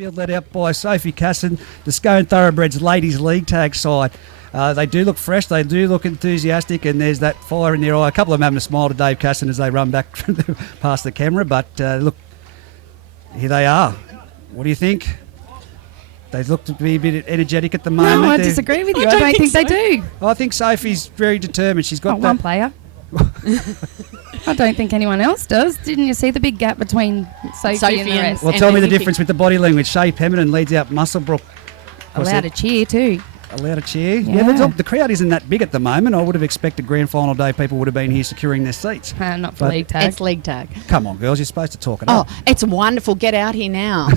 Field led out by Sophie Casson, the Scone Thoroughbreds Ladies League Tag side. They do look fresh, they do look enthusiastic, and there's that fire in their eye. A couple of them having a smile to Dave Casson as they run back past the camera, but look, here they are. What do you think? They look to be a bit energetic at the moment. No, I disagree with you. I don't think they do. I think Sophie's very determined. She's got one player. I don't think anyone else does. Didn't you see the big gap between Sophie and the rest? Well, tell me the difference with the body language. Shay Pemberton leads out Muswellbrook. Allowed a cheer too. Allowed a cheer? Yeah. The crowd isn't that big at the moment. I would have expected grand final day people would have been here securing their seats. Not for league tag. It's league tag. Come on, girls. You're supposed to talk it up. Oh, it's wonderful. Get out here now.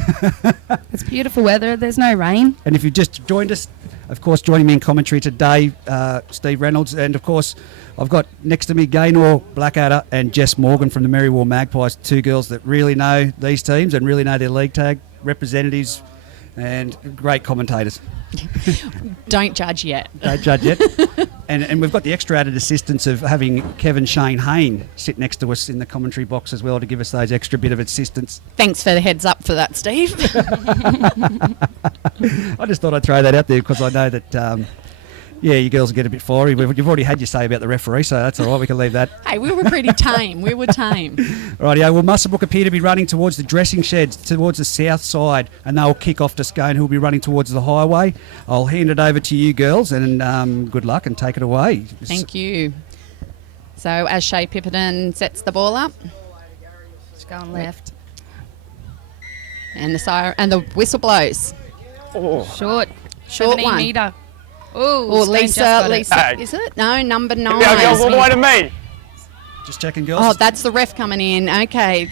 It's beautiful weather. There's no rain. And if you've just joined us, of course, joining me in commentary today, Steve Reynolds, and of course, I've got next to me Gaynor Blackadder and Jess Morgan from the Merriwell Magpies, two girls that really know these teams and really know their league tag representatives and great commentators. Don't judge yet. Don't judge yet. And we've got the extra added assistance of having Kevin Shane Hayne sit next to us in the commentary box as well to give us those extra bit of assistance. Thanks for the heads up for that, Steve. I just thought I'd throw that out there because I know that, you girls get a bit fiery. You've already had your say about the referee, so that's all right. We can leave that. Hey, we were pretty tame. We were tame. Rightio. Well, Muswellbrook appear to be running towards the dressing sheds, towards the south side, and they'll kick off to Scone, who will be running towards the highway. I'll hand it over to you girls, and good luck, and take it away. Thank you. So as Shay Pipperton sets the ball up. Just going left. And the whistle blows. Oh. Short 1 metre. Oh, Lisa, is it? No, number 9. Girls all the way to me. Just checking, girls. Oh, that's the ref coming in. Okay.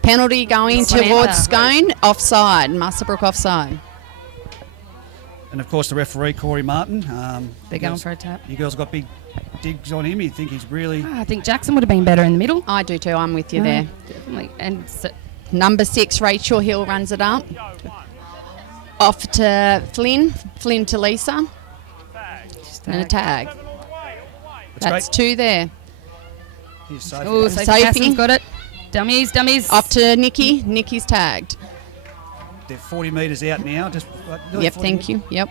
Penalty going towards Scone. Offside. Muswellbrook offside. And, of course, the referee, Corey Martin. They're going for a tap. You girls got big digs on him. You think he's really... I think Jackson would have been better in the middle. I do too. I'm with you there. Definitely. And number 6, Rachel Hill runs it up. Off to Flynn. Flynn to Lisa. And a tag. That's great. 2 there. Sophie. Oh, Sophie. Casson's got it. Dummies. Off to Nikki. Nikki's tagged. They're 40 metres out now. Yep, thank you. Yep.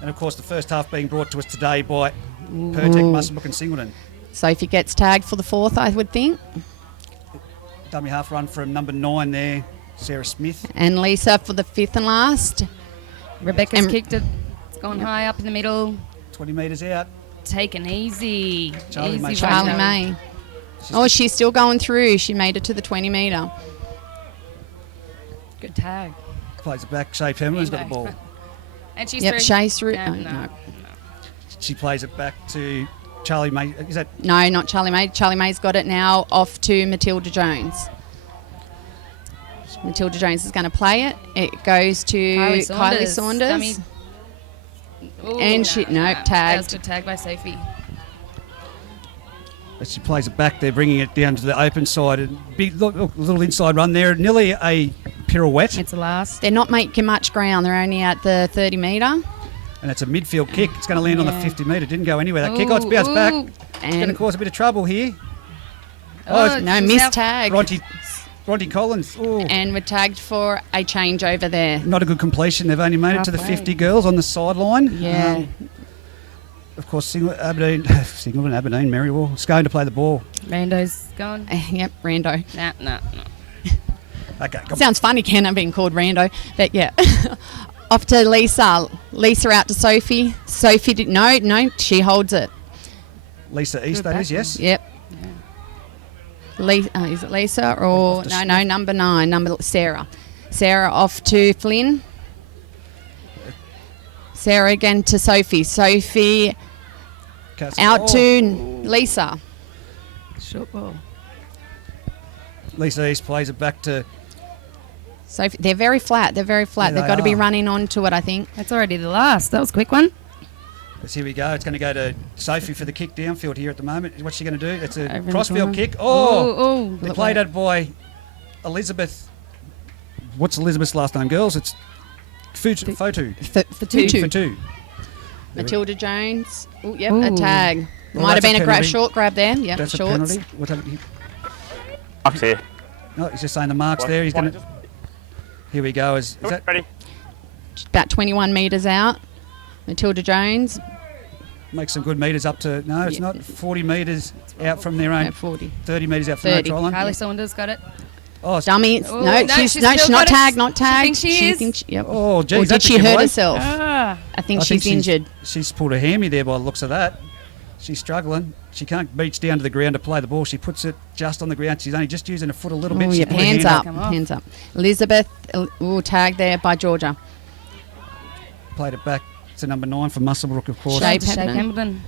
And, of course, the first half being brought to us today by Pertek, Muswellbrook and Singleton. Sophie gets tagged for the 4th, I would think. Dummy half run from number 9 there, Sarah Smith. And Lisa for the 5th and last. Rebecca's kicked it. It's gone high up in the middle. 20 metres out. Taken easy. Charlie May. She's still going through. She made it to the 20 metre. Good tag. Plays it back. Shay Pemberton's got the ball. And she's through. Shay's through. No. She plays it back to Charlie May. Is that? No, not Charlie May. Charlie May's got it now off to Matilda Jones. Matilda Jones is going to play it. It goes to Kylie Saunders. Ooh, and tagged. That was good tag by Sophie. She plays it back there, bringing it down to the open side. And big little inside run there. Nearly a pirouette. It's the last. They're not making much ground. They're only at the 30 metre. And it's a midfield kick. It's going to land on the 50 metre. Didn't go anywhere. That kick. It's bounced back. It's going to cause a bit of trouble here. Missed tag. Bronte Collins. Ooh. And we're tagged for a change over there. Not a good completion. They've only made it to the 50 girls on the sideline. Yeah. Of course, Singleton, Aberdeen, Merriwell. Scone to play the ball. Rando's gone. Yep, Rando. Nah. Okay, sounds funny, Kenna being called Rando, but yeah. Off to Lisa. Lisa out to Sophie. Sophie did no, she holds it. Lisa East, that is, yes. Yep. Yeah. Is it Lisa or no? Number 9, Sarah. Sarah off to Flynn. Sarah again to Sophie. Sophie out to Lisa. Short ball. Lisa East plays it back to Sophie. They're very flat. Yeah, they've got to be running onto it, I think. That's already the last. That was a quick one. Here we go. It's going to go to Sophie for the kick downfield here at the moment. What's she going to do? It's a Over crossfield kick. They played it by Elizabeth. What's Elizabeth's last name, girls? It's Fotu. Fotu. Matilda Jones. A tag. Well, Might have been a short grab there. Yep, that's shorts. a penalty. What's happening? Mark's here. No, he's just saying the mark's there. He's going to... Here we go. Is that Ready? About 21 metres out. Matilda Jones. makes some good metres up to, no, it's Yeah. not 40 metres out from their own, No, 40. 30 metres out from their 30. try line. Kylie Saunders got it. Oh, Dummy. Oh, No, no, she's she's not still got it. tagged, not She tagged. thinks she is. thinks yep. oh, geez. Or that did she took it hurt away. herself? Ah. I think I she's injured. She's pulled a hammy there by the looks of that. She's struggling. She can't reach down to the ground to play the ball. She puts it just on the ground. She's only just using her foot a little bit. Oh, She yeah, put her hands hand up. Come off. Hands up. Elizabeth, tagged there by Georgia. Played it back to number 9 for Muswellbrook, of course. Shea Shea Pemberton. Pemberton.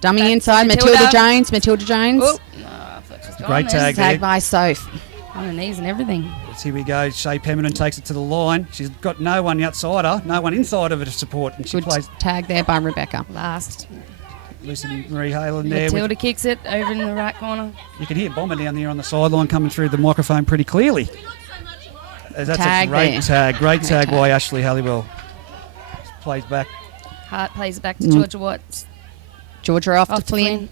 Dummy Back to inside, Matilda. Matilda Jones. Matilda Jones. Oh, no, I thought she was gone Great there. tag. Tagged by Soph. On her knees and everything. Let's here we go. Shea Pemberton takes it to the line. She's got no one outside her, no one inside of her to support, and she Good plays tag there by Rebecca. Last. Lucy Marie Halen there. Matilda kicks it over in the right corner. You can hear Bomber down there on the sideline coming through the microphone pretty clearly. That's Tag a great there. tag. Great tag tag. by Ashley Halliwell. Plays back. Hart plays it back to Georgia Watts. Georgia off, Off to Flynn.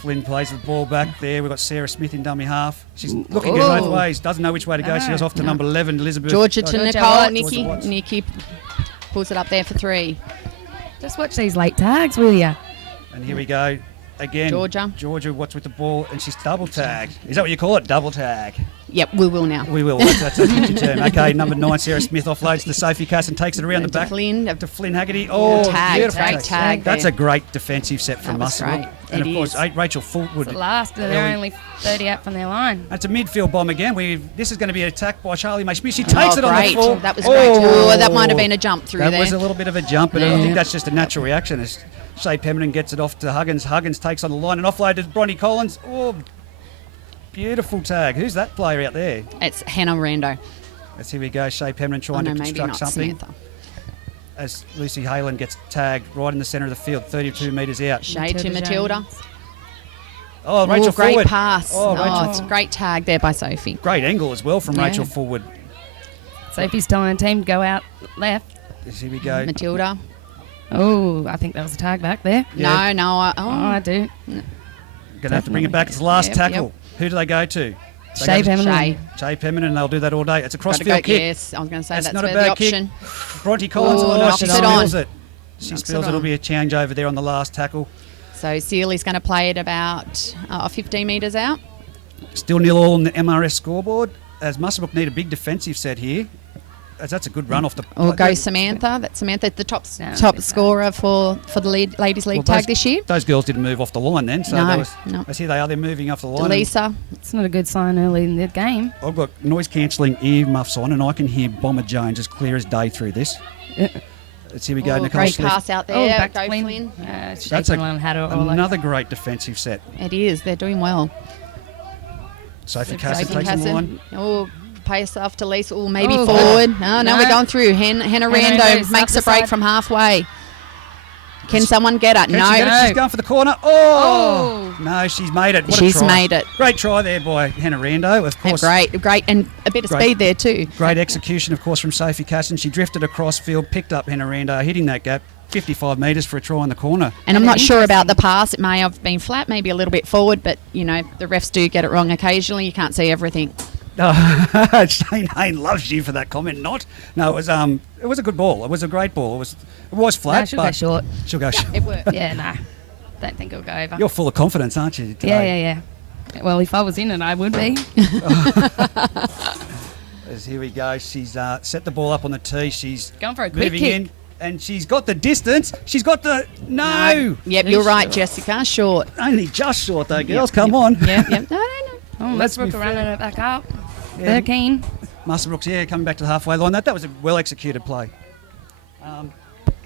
Flynn plays the ball back there. We've got Sarah Smith in dummy half. She's looking Ooh. both ways. Doesn't know which way to go. She goes off to No. number 11, Elizabeth. Georgia to Georgia Nicole. Watts. Nikki. Georgia Watts. Nikki pulls it up there for 3. Just watch these late tags, will ya? And here we go. Again, Georgia. what's with the ball, and she's double tagged. Is that what you call it? Double tag. Yep, we will now. We will. That's a good term. Okay, number 9, Sarah Smith offloads to Sophie Cass and takes it around the To back Flynn. to Flynn Haggerty. Oh, Tag, beautiful great tag That's there. a great defensive set from That was Muswellbrook. great. And It of course, is. Rachel Fultwood. The last, they're Early. only 30 out from their line. That's a midfield bomb again. This is going to be attacked by Charlie May Smith. She takes it on the great. floor. That was great. Oh, that might have been a jump through That there. was a little bit of a jump, but I Yeah. think that's just a natural reaction. As Shea Pemberton gets it off to Huggins. Huggins takes on the line and offload to Bronnie Collins. Oh, beautiful tag. Who's that player out there? It's Hannah Rando. Let's here we go. Shea Pemberton Oh, trying no, to maybe construct not something. Samantha. As Lucy Halen gets tagged right in the centre of the field, 32 metres out. Shea to Matilda Matilda. Jones. Oh, Rachel great forward. pass. Oh, Rachel. It's a great tag there by Sophie. Great angle as well from Yeah. Rachel forward. Sophie's telling the team to go out left. Here we go. Matilda. Oh, I think that was a tag back there. Yeah. No. Oh, I do. Going to have to bring it back. It's the last Yep, tackle. Who do they go to? They Shea go to Pemberton. Shea. Shea Pemberton, and they'll do that all day. It's a Gotta crossfield go- kick. Yes, I was going to say That's that's not a where bad the kick. option. Bronte Collins, Oh, she knocks it spills on. it. She Knocks spills it it. It'll on. be a change over there on the last tackle. So Sealy's going to play it about 15 metres out. Still 0-all on the MRS scoreboard. As Muswellbrook need a big defensive set here. As that's a good run off the. Or go Samantha. That's Samantha, the top No, scorer for the Ladies League tag this year. Those girls didn't move off the line then. So No, that was, no. I see they are. They're moving off the line. Delisa. It's not a good sign early in the game. I've got noise cancelling ear muffs on, and I can hear Bomber Jones as clear as day through this. Let's here we go. Oh, Nicole great Smith. pass out there. Oh, back go to Flynn. Flynn. That's Shaking and had it all over. another great defensive set. It is. They're doing well. Sophie Sophie Cassidy takes on the line. Oh, pace off to Lisa. Oh, maybe Oh, forward. No, no. we're going through. Hannah Rando Rando's makes up a break the side. from halfway. Can someone get it? Can No. she get it? No. She's going for the corner. Oh! No, she's made it. What a She's try. made it. Great try there by Hannah Rando, of course. Great. And a bit of Great. speed there too. Great execution, of course, from Sophie Casson. She drifted across field, picked up Hannah Rando, hitting that gap, 55 metres for a try in the corner. And I'm And not sure interesting- about the pass. It may have been flat, maybe a little bit forward, but, you know, the refs do get it wrong occasionally. You can't see everything. Shane Hayne loves you for that comment. Not. No, it was a good ball. It was a great ball. It was flat, No, she'll go but short. she'll go short. It worked. Yeah, nah. Don't think it'll go over. You're full of confidence, aren't you? today? Yeah. Well, if I was in it, I would be. As here we go. She's set the ball up on the tee. She's Going for a quick moving kick. in, and she's got the distance. She's got the no. Yep, Too you're right, short. Jessica. Short. Only just short though, girls. Come on. Yep. No. Oh, Let's Muswellbrook be are running it back up. Yeah. They're keen. Muswellbrook's coming back to the halfway line. That was a well executed play.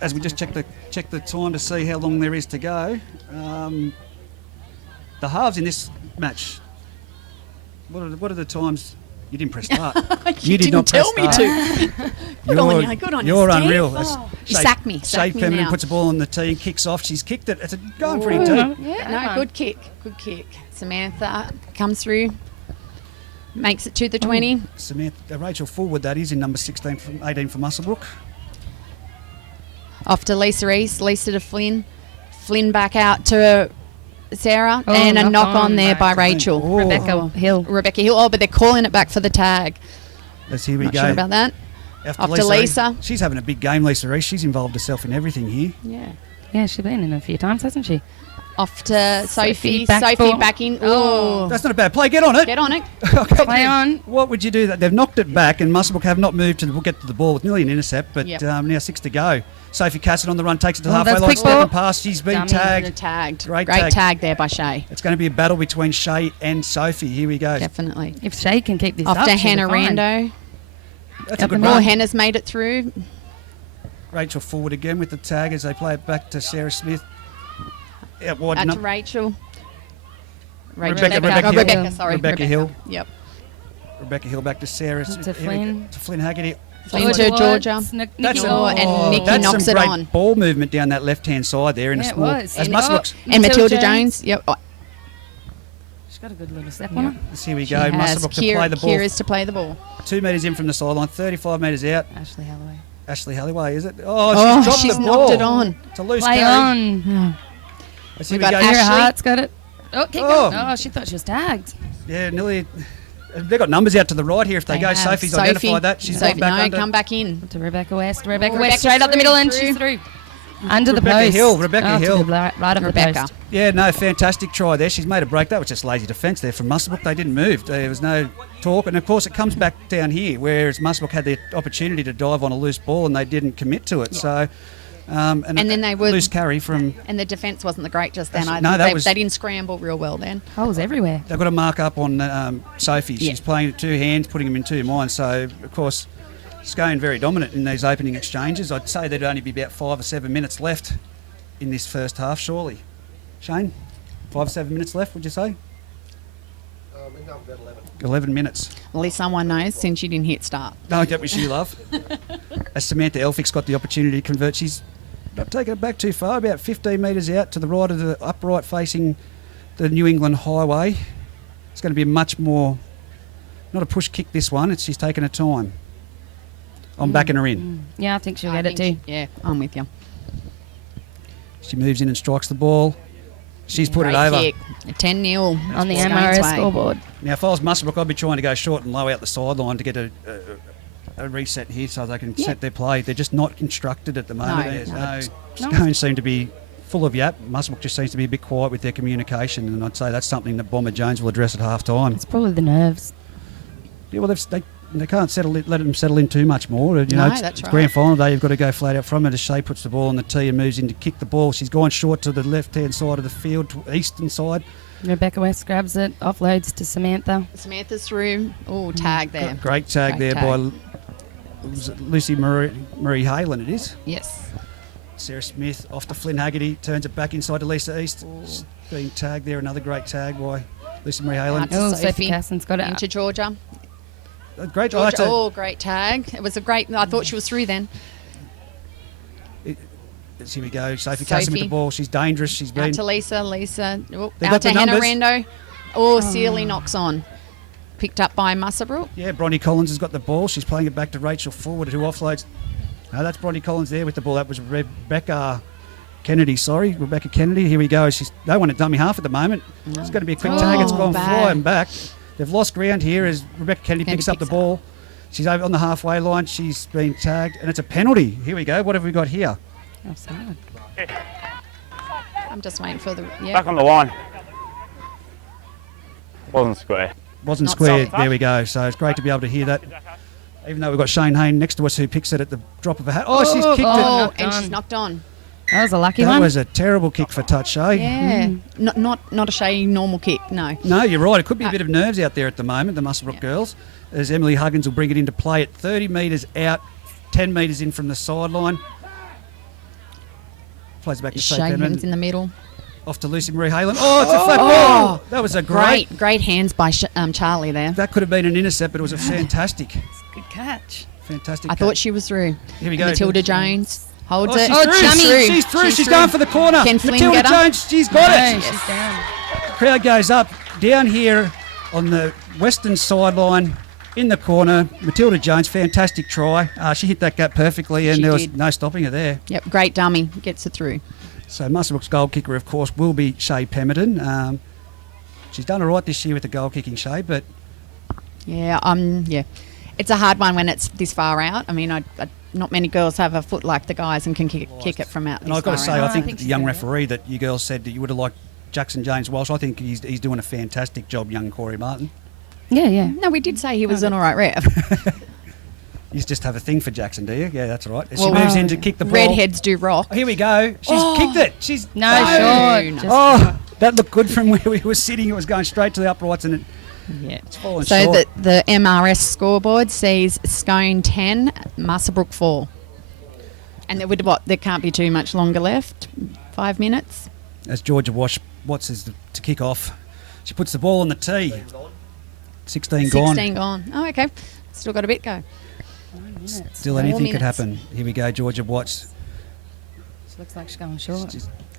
As we just check the time to see how long there is to go. The halves in this match. What are the times? You didn't press start. You did not didn't tell press me start. to. Good on you. Good on you. You're Steve. unreal. Oh. You sacked me. Shea Sacked me Pemberton now. puts a ball on the tee and kicks off. She's kicked it. It's going pretty Oh, deep. Yeah, That no, one. good kick. Good kick. Samantha comes through, makes it to the 20. Samantha, Rachel Forward, that is in number 16 from 18 for Muswellbrook. Off to Lisa East, Lisa to Flynn. Flynn back out to Sarah, Oh, and a knock knock on on there by by Rachel. Oh. Rebecca Hill. Rebecca Hill. Oh, but they're calling it back for the tag. As here we Not go. sure about that. Off to Lisa. She's having a big game, Lisa Reese. She's involved herself in everything here. Yeah. Yeah, she's been in a few times, hasn't she? Off to Sophie. back Sophie ball. back in. Oh. Oh. That's not a bad play. Get on it. Get on it. Play on. What would you do? That they've knocked it back, and Muswellbrook have not moved to get to the ball with nearly an intercept, but Yep. Now 6 to go. Sophie Casson on the run, takes it to the Oh, halfway that's line, quick stepping ball. past. She's been Dummy. tagged. Great tag. tag there by Shay. It's going to be a battle between Shay and Sophie. Here we go. Definitely. If Shay can keep this Off up, to she'll be Hannah fine. Rando. That's a Up good and More run. Hannah's made it through. Rachel forward again with the tag as they play it back to Sarah Smith. Out wide Out enough. to Rachel. Rebecca Sorry. Rebecca Hill. Yep. Rebecca Hill back to Sarah. To Flynn. To Flynn Haggerty. Flynn to Georgia. That's and Nikki that's knocks some it great on. ball movement down that left-hand side there in a Yeah, it small. was. As And- Muswellbrook's. And Matilda Matilda Jones. Yep. Oh, She's got a good little step on her. Here we she go. has. Muswellbrook to play the ball. Kira's to play the ball. 2 metres in from the sideline, 35 metres out. Ashley Holloway. Ashley Halliway, is it? Oh, Oh, she's dropped she's the ball. knocked it on. It's a loose Play carry. on. As We here we got go. Ashley. Kira Hart's got it. Oh, keep Oh. going. Oh, she thought she was tagged. Yeah, nearly. They've got numbers out to the right here if they, They go. have. Sophie's Sophie. identified that. She's Sophie, gone back no, under. come back in. To Rebecca West. Rebecca Rebecca West straight up the middle and through. she's through. Under the Rebecca post. Hill, Rebecca Oh, to Hill. the right of the Rebecca. post. Yeah, no, fantastic try there. She's made a break. That was just lazy defence there from Muswellbrook. They didn't move. There was no talk. And, of course, it comes back down here, whereas Muswellbrook had the opportunity to dive on a loose ball and they didn't commit to it. So, and then they would- loose carry from... And the defence wasn't the great just then. That's- I no, think that they, was- they didn't scramble real well then. Holes everywhere. They've got to mark up on Sophie. Yeah. She's playing at two hands, putting them in two minds. So, of course, Scone very dominant in these opening exchanges. I'd say there'd only be about 5 or 7 minutes left in this first half, surely. Shane, 5 or 7 minutes left, would you say? 11 minutes. At least someone knows since you didn't hit start. No, that was you, love. As Samantha Elphick's got the opportunity to convert, she's not taking it back too far, about 15 metres out to the right of the upright facing the New England Highway. It's going to be much more, not a push kick this one, she's taking her time. I'm backing her in. Yeah, I think she'll I get it think too. Yeah, I'm with you. She moves in and strikes the ball. She's put Great it over. kick. 10-0 On the Scone's MRS way. scoreboard. Now, if I was Muswellbrook, I'd be trying to go short and low out the sideline to get a reset here so they can Yeah. set their play. They're just not constructed at the moment. No, There's no. Scone seem to be full of yap. Muswellbrook just seems to be a bit quiet with their communication, and I'd say that's something that Bomber Jones will address at half time. It's probably the nerves. Yeah, well, they can't let them settle in too much more. You know, No, it's that's right. grand final day. You've got to go flat out from it. As Shea puts the ball on the tee and moves in to kick the ball. She's gone short to the left-hand side of the field, to eastern side. Rebecca West grabs it, offloads to Samantha. Samantha's through. Oh, tag there. Great tag Great there by Lucy Marie Halen, it is. Yes. Sarah Smith off to Flynn Haggerty, turns it back inside to Lisa East. She's being tagged there, another great tag by Lucy Marie Halen. Out to Oh, Sophie Sophie. Casson's got it. Into Georgia. Great, I like Georgia. to, Oh, great tag. It was a great. I thought she was through then. here we go, Sophie Casson with the Sophie. ball. She's dangerous. She's Out been to Lisa. Lisa. Oh, They've out got to the Hannah numbers. Rando. Oh, Sealy knocks on. Picked up by Muswellbrook. Yeah, Bronnie Collins has got the ball. She's playing it back to Rachel Forward, who offloads. No, that's Bronnie Collins there with the ball. That was Rebecca Kennedy. Sorry, Rebecca Kennedy. Here we go. She's they want a dummy half at the moment. It's going to be a quick tag. It's gone bad. flying back. They've lost ground here as Rebecca Kennedy picks up the ball. She's over on the halfway line. She's been tagged, and it's a penalty. Here we go. What have we got here? Offside. I'm just waiting for the. Yeah. Back on the line. Wasn't square. Wasn't Not squared. soft. There we go. So it's great to be able to hear that. Even though we've got Shane Hayne next to us who picks it at the drop of a hat. Oh, she's kicked it. Oh, knocked and on. she's knocked on. That was a lucky That one. was a terrible kick for touch, eh? Yeah. Not a Shay normal kick. No. No, you're right. It could be a bit of nerves out there at the moment, the Muswellbrook girls, as Emily Huggins will bring it into play at 30 metres out, 10 metres in from the sideline. Plays back to Faith Shay Edmund. Higgins in the middle. Off to Lucy Marie Halen. Oh, it's a flat ball. That was a Great hands by Charlie there. That could have been an intercept, but it was a fantastic Good catch. catch. I thought she was through. Here we And go. Matilda Jones holds Oh, it. she's through. She's through. She's going for the corner. Can Flynn Matilda get her? Jones, she's got No, it. she's down. Crowd goes up down here on the western sideline in the corner. Matilda Jones, fantastic try. She hit that gap perfectly, and She there was did. no stopping her there. Yep, great dummy. Gets it through. So Muswellbrook's goal kicker, of course, will be Shay Pemberton. She's done all right this year with the goal kicking, Shay, but Yeah. It's a hard one when it's this far out. I mean, not many girls have a foot like the guys and can kick it from out. And I've got to say, I think the she's young very referee that you girls said that you would have liked Jackson James Walsh. I think he's doing a fantastic job, young Corey Martin. Yeah. No, we did say he was an all right ref. You just have a thing for Jackson, do you? Yeah, that's right. As Well, she moves in to kick the ball. Redheads do rock. Oh, here we go. She's kicked it. She's No, sure. no. Just Oh, that looked good from where we were sitting. It was going straight to the uprights and it's fallen So short. the MRS scoreboard sees Scone 10, Muswellbrook 4. And there can't be too much longer left. 5 minutes. As Georgia Watts is to kick off, she puts the ball on the tee. 16 gone. 16 gone. Oh, okay. Still got a bit go. Still 4 anything could minutes. happen. Here we go, Georgia Watts. This looks like she's going short.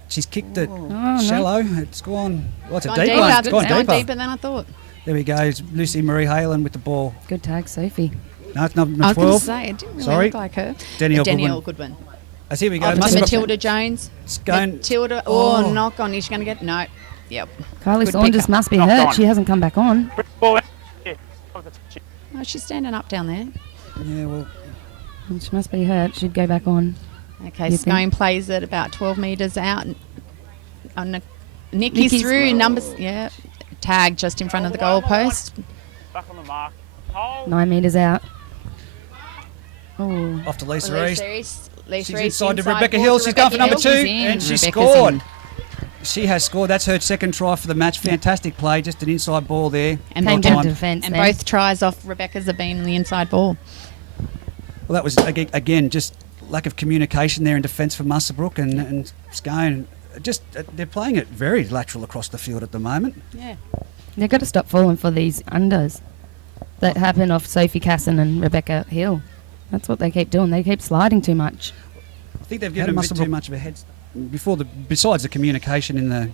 She's kicked it no. shallow. It's gone. Well, it's a Gone deep deeper. one. It's gone It's gone deeper. deeper than I thought. There we go. It's Lucy Marie Halen with the ball. Good tag, Sophie. No, it's number I was going 12. to say, it didn't really Sorry. look like her. Danielle Goodwin. As here we go. Off to Muswellbrook. Matilda Jones. Scone. Matilda. Oh. Oh, knock on. Is she going to get? No. Yep. Kylie Good Saunders pickup. must be hurt. She hasn't come back on. Oh, she's standing up down there. Yeah, well, She must be hurt. She'd go back on. Okay, You think? Scone plays it about 12 metres out. Nikki's Nikki's through. Numbers, yeah. Tag just in front of the goal post. Back on the mark. 9 metres out. Oh, off to Lisa Reese. She's inside to Rebecca Hill. She's going for number 2 She's in. and she Rebecca's scored. in. She has scored. That's her second try for the match. Fantastic play. Just an inside ball there. And came both down time. defence And there. both tries off Rebecca's have been the inside ball. Well, that was, again, just lack of communication there in defence for Muswellbrook and Scone. Just they're playing it very lateral across the field at the moment. Yeah. They've got to stop falling for these unders that happen off Sophie Casson and Rebecca Hill. That's what they keep doing. They keep sliding too much. I think they've given them a bit too much of a head. Besides the communication in the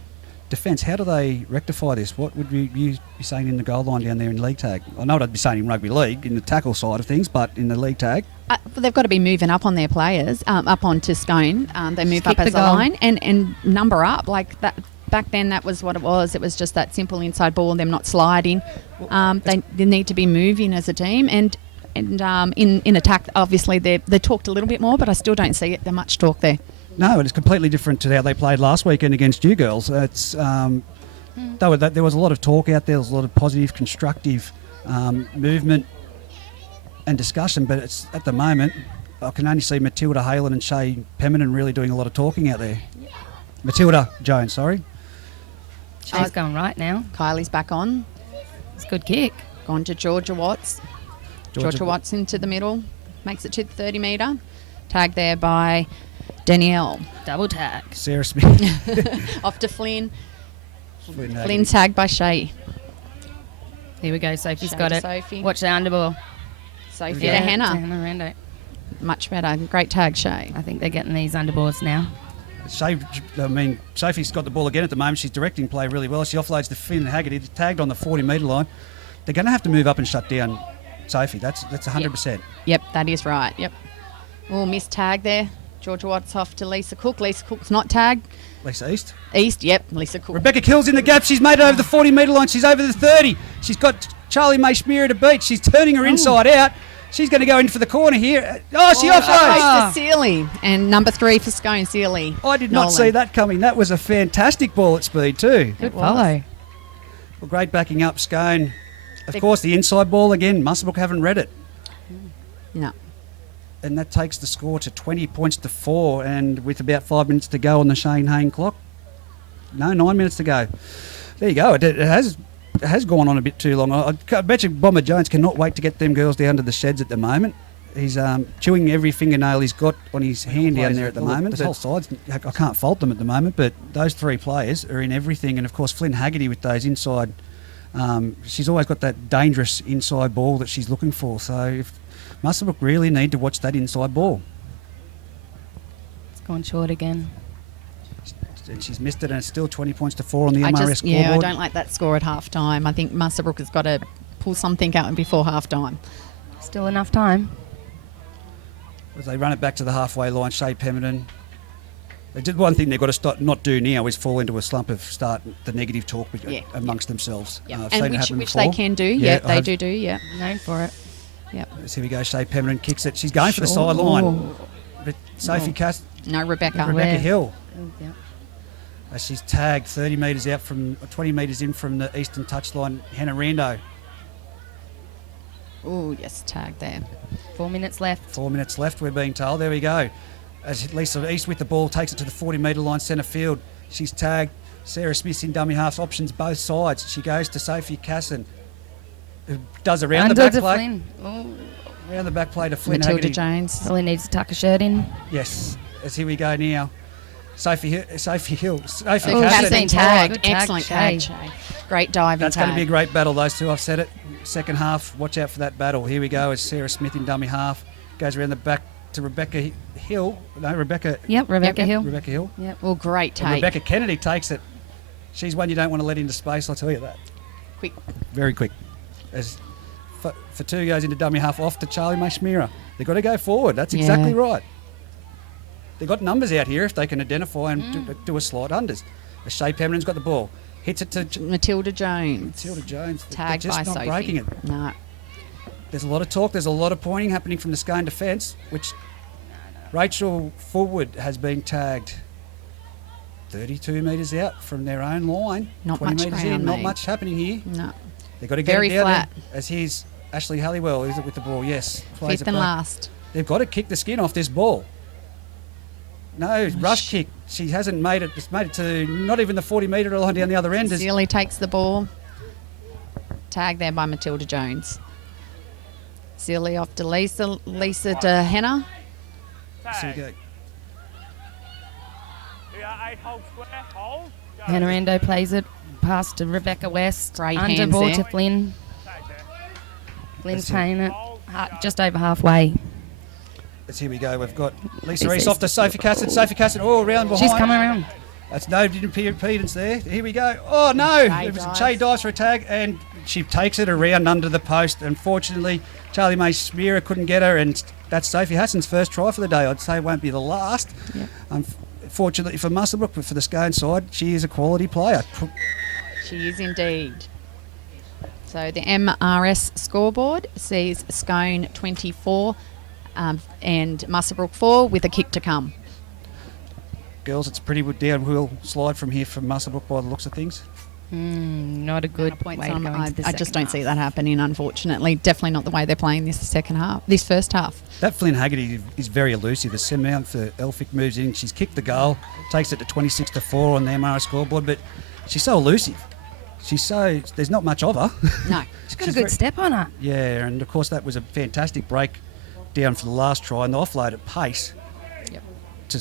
defence, how do they rectify this? What would you be saying in the goal line down there in league tag? I know what I'd be saying in rugby league, in the tackle side of things, but in the league tag. Well, they've got to be moving up on their players, up onto Scone. They move up kick as the a goal. line and number up. Like that. Back then, that was what it was. It was just that simple inside ball, them not sliding. They need to be moving as a team. And in attack, obviously, they talked a little bit more, but I still don't see it. There's much talk there. No, it's completely different to how they played last weekend against you girls. It's there was a lot of talk out there. There was a lot of positive, constructive movement and discussion. But it's at the moment, I can only see Matilda Halen and Shay Pemminan really doing a lot of talking out there. Matilda Jones, sorry. She's going right now. Kylie's back on. It's a good kick. Gone to Georgia Watts. Georgia Watts into the middle. Makes it to the 30 metre. Tagged there by Danielle. Double tag. Sarah Smith. Off to Flynn. Flynn Flynn tagged by Shay. Here we go. Sophie's Show got to it. Sophie. Watch the underball. Sophie Yeah. to Hannah. Hannah Rando. Much better. Great tag, Shay. I think they're getting these underboards now. Sophie's got the ball again at the moment. She's directing play really well. She offloads to Finn Haggerty, tagged on the 40-metre line. They're going to have to move up and shut down Sophie. That's 100%. Yep, that is right. Yep. Oh, missed tag there. Georgia Watts off to Lisa Cook. Lisa Cook's not tagged. Lisa East. East, yep, Lisa Cook. Rebecca Kill's in the gap. She's made it over the 40-metre line. She's over the 30. She's got Charlie May Schmear to beat. She's turning her inside out. She's going to go in for the corner here. Oh, she offloads. For Sealy. And number 3 for Scone, Sealy. I did not see that coming. That was a fantastic ball at speed too. Good follow. Well, great backing up, Scone. Of course, the inside ball again. Muswellbrook haven't read it. No. And that takes the score to 20 points to 4, and with about 5 minutes to go on the Shane Hayne clock. No, 9 minutes to go. There you go. It has gone on a bit too long. I bet you Bomber Jones cannot wait to get them girls down to the sheds at the moment. He's chewing every fingernail he's got on his hand down there at the moment. The whole side's, I can't fault them at the moment, but those 3 players are in everything. And, of course, Flynn Haggerty with those inside. She's always got that dangerous inside ball that she's looking for. So if Muswellbrook really need to watch that inside ball. It's gone short again. And she's missed it, and it's still 20 points to 4 on the I MRS scoreboard. I don't like that score at half time. I think Muswellbrook has got to pull something out before half time. Still enough time. As they run it back to the halfway line, Shay Pemminan. They did one thing they've got to not do now is fall into a slump of start the negative talk amongst themselves. Yeah. I've seen it and happen which before. they can do. Yeah, Yeah, they do. Yeah. Known for it. Yep. So here we go. Shea Pemberton kicks it. She's going for the Sure. sideline. Oh. But Sophie Cass, No, Rebecca. Where? Hill. Oh, yeah. She's tagged 30 metres out from 20 metres in from the eastern touchline. Hannah Rando. Oh, yes, tag there. 4 minutes left. 4 minutes left, we're being told. There we go. As Lisa East with the ball takes it to the 40-metre line, centre field. She's tagged. Sarah Smith's in dummy halves, options both sides. She goes to Sophie Casson, who does around the Under back to play. Flynn. Oh. Around the back play to Flynn Matilda Haggerty. Jones. Probably needs to tuck a shirt in. Yes. As here we go now. Sophie Hill. Sophie Oh, Casson. she's been tagged. Good tag, Excellent Shay. tag, Shay. Great diving That's tag. going to be a great battle, those two. I've said it. Second half, watch out for that battle. Here we go as Sarah Smith in dummy half goes around the back to Rebecca Hill. No, Rebecca. Yep, Rebecca Yep, Hill. Rebecca Hill. Yep. Well, great And take. Rebecca Kennedy takes it. She's one you don't want to let into space, I'll tell you that. Quick. Very quick. As for two goes into dummy half off to Charlie May Schmierer. They've got to go forward. That's exactly Yeah. right. They've got numbers out here if they can identify and do a slight unders. As Shea Pemberton's got the ball. Hits it to Matilda Jones. Matilda Jones. They're Tagged just by not Sophie. breaking it. No. There's a lot of talk. There's a lot of pointing happening from the Scone defence, which Rachel Fullwood has been tagged 32 metres out from their own line. Not 20 much metres ground in. Not made. much happening here. No. They've got to get Very it down flat. there. As here's Ashley Halliwell, is it with the ball? Yes. Plays Fifth it and back. last. They've got to kick the skin off this ball. No, rush kick. She hasn't made it. It's made it to not even the 40-metre line down the other end. Sealy takes the ball. Tag there by Matilda Jones. Sealy off to Lisa. Lisa to Hannah. So we go. Hannah Rando plays it. Pass to Rebecca West. Great Under hands ball there. to Flynn. Flynn's That's it. playing it. Just over halfway. Let's here we go. We've got Lisa This Reese is- off to Sophie Casson. Sophie Casson all around behind. She's coming around. That's no impedance there. Here we go. Oh no! Che It was dives. Che dives for a tag and she takes it around under the post. Unfortunately, Charlie May Schmierer couldn't get her, and that's Sophie Hassan's first try for the day. I'd say it won't be the last. Yep. Unfortunately for Muswellbrook, but for the Scone side, she is a quality player. She is indeed. So the MRS scoreboard sees Scone 24 and Muswellbrook 4 with a kick to come. Girls, it's a pretty good downhill slide from here from Muswellbrook by the looks of things. Not a good Points way to on. go into the I just second don't see half. that happening, unfortunately. Definitely not the way they're playing this first half. That Flynn Haggerty is very elusive. As Samantha Elphick moves in, she's kicked the goal, takes it to 26-4 on the MRS scoreboard, but she's so elusive. There's not much of her. No. She's got a She's good very- step on her. Yeah, and of course that was a fantastic break down for the last try, and the offload at pace Yep. to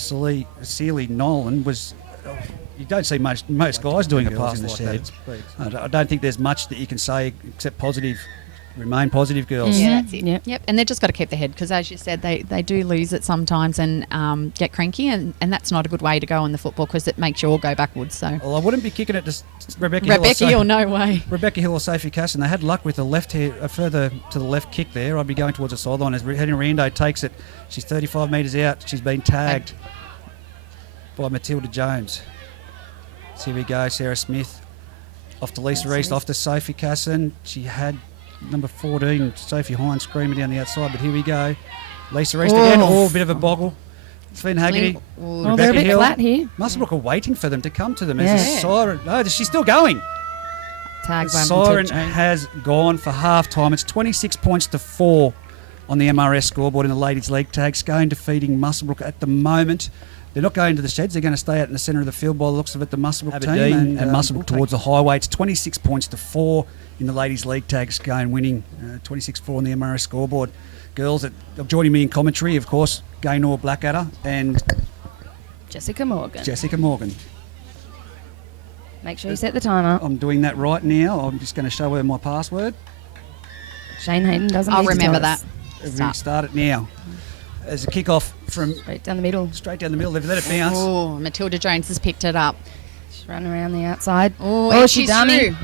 Sealy Nolan was. You don't see most guys doing a pass like that. I don't think there's much that you can say except positive. Remain positive, girls. Yeah, Mhm. that's it. Yep. Yep, and they've just got to keep their head because, as you said, they do lose it sometimes and get cranky, and that's not a good way to go in the football because it makes you all go backwards. So Well, I wouldn't be kicking it to Rebecca Hill. or Rebecca Sophie- Hill, no way. Rebecca Hill or Sophie Casson, they had luck with the left here, further to the left kick there. I'd be going towards the sideline as Henry Rando takes it. She's 35 metres out. She's been tagged by Matilda Jones. So here we go, Sarah Smith. Off to Lisa Reese, off to Sophie Casson. She had number 14, Sophie Hines, screaming down the outside, but here we go. Lisa Reese again. Oh, a bit of a boggle. Flynn Haggerty. Flynn- Well, they're a Rebecca bit Hill. flat here. Muswellbrook are waiting for them to come to them as Yeah. a siren. No, she's still going. Tag The by siren Matilda Jones. has gone for half time. It's 26 points to 4 on the MRS scoreboard in the Ladies League tag. Scone defeating Muswellbrook at the moment. They're not going to the sheds. They're going to stay out in the centre of the field by the looks of it, the Muswellbrook team. Aberdeen, And Muswellbrook we'll take- towards the highway. It's 26 points to 4 in the Ladies League tag. Scone winning 26-4 on the MRS scoreboard. Girls joining me in commentary, of course, Gaynor Blackadder and Jessica Morgan. Jessica Morgan. Make sure you set the timer. I'm doing that right now. I'm just going to show her my password. Shane Hayden doesn't I'll need to remember tell us. that. We start it now. As a kick-off from Straight down the middle. straight down the middle. They've let it bounce. Oh, Matilda Jones has picked it up. She's running around the outside. Oh, Oh, and she she's dummy. through.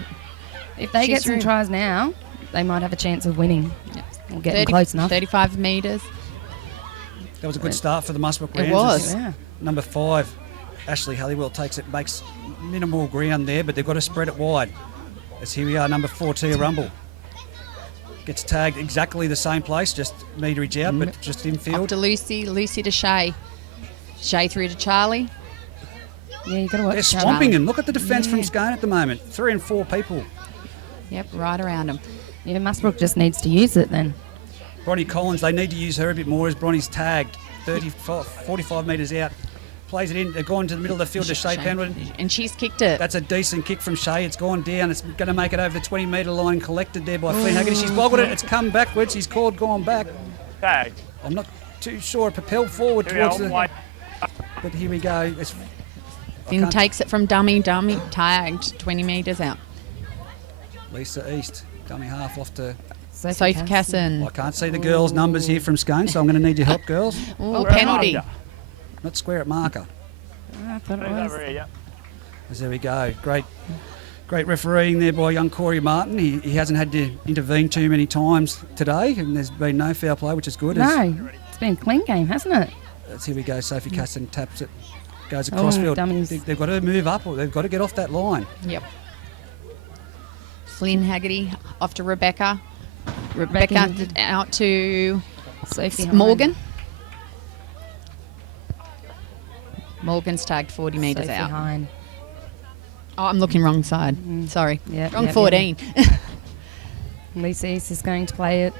If they She's get some through. tries now, they might have a chance of winning. Yep. Or getting close enough. 35 metres. That was a good start for the Muswellbrook It Rams. was. Yeah. Number 5, Ashley Halliwell takes it, makes minimal ground there, but they've got to spread it wide. As here we are, number 4, Tia Rumble. Gets tagged exactly the same place, just meterage out, but just Off infield. to Lucy. Lucy to Shay. Shay through to Charlie. Yeah, you got to watch They're Charlie. swamping him. Look at the defence from Yeah. Scone at the moment. 3 and 4 people. Yep, right around him. Yeah, Muswellbrook just needs to use it then. Bronnie Collins, they need to use her a bit more as Bronnie's tagged 45 metres out. Plays it in. They've gone to the middle of the field to Shay Penwood. And she's kicked it. That's a decent kick from Shay. It's gone down. It's going to make it over the 20-metre line, collected there by Flynn Haggerty. She's boggled it. It's come backwards. He's called, gone back. Tagged. I'm not too sure. It propelled forward towards the... But here we go. Finn takes it from dummy, tagged 20 metres out. Lisa East, dummy half off to... Sophie Casson. I can't see the girls' numbers here from Scone, so I'm going to need your help, girls. Oh, penalty. Not square at marker. I thought it was. As there we go. Great refereeing there by young Corey Martin. He hasn't had to intervene too many times today, and there's been no foul play, which is good. No, it's been a clean game, hasn't it? Here we go. Sophie Casson taps it, goes across field. Dummies. They've got to move up, or they've got to get off that line. Yep. Flynn Haggerty off to Rebecca. Rebecca out to Sophie Morgan. Morgan's tagged 40 metres Sophie out. Hine. Oh, I'm looking wrong side. Sorry. Yep, Wrong yep, 14. Lisa East is going to play it.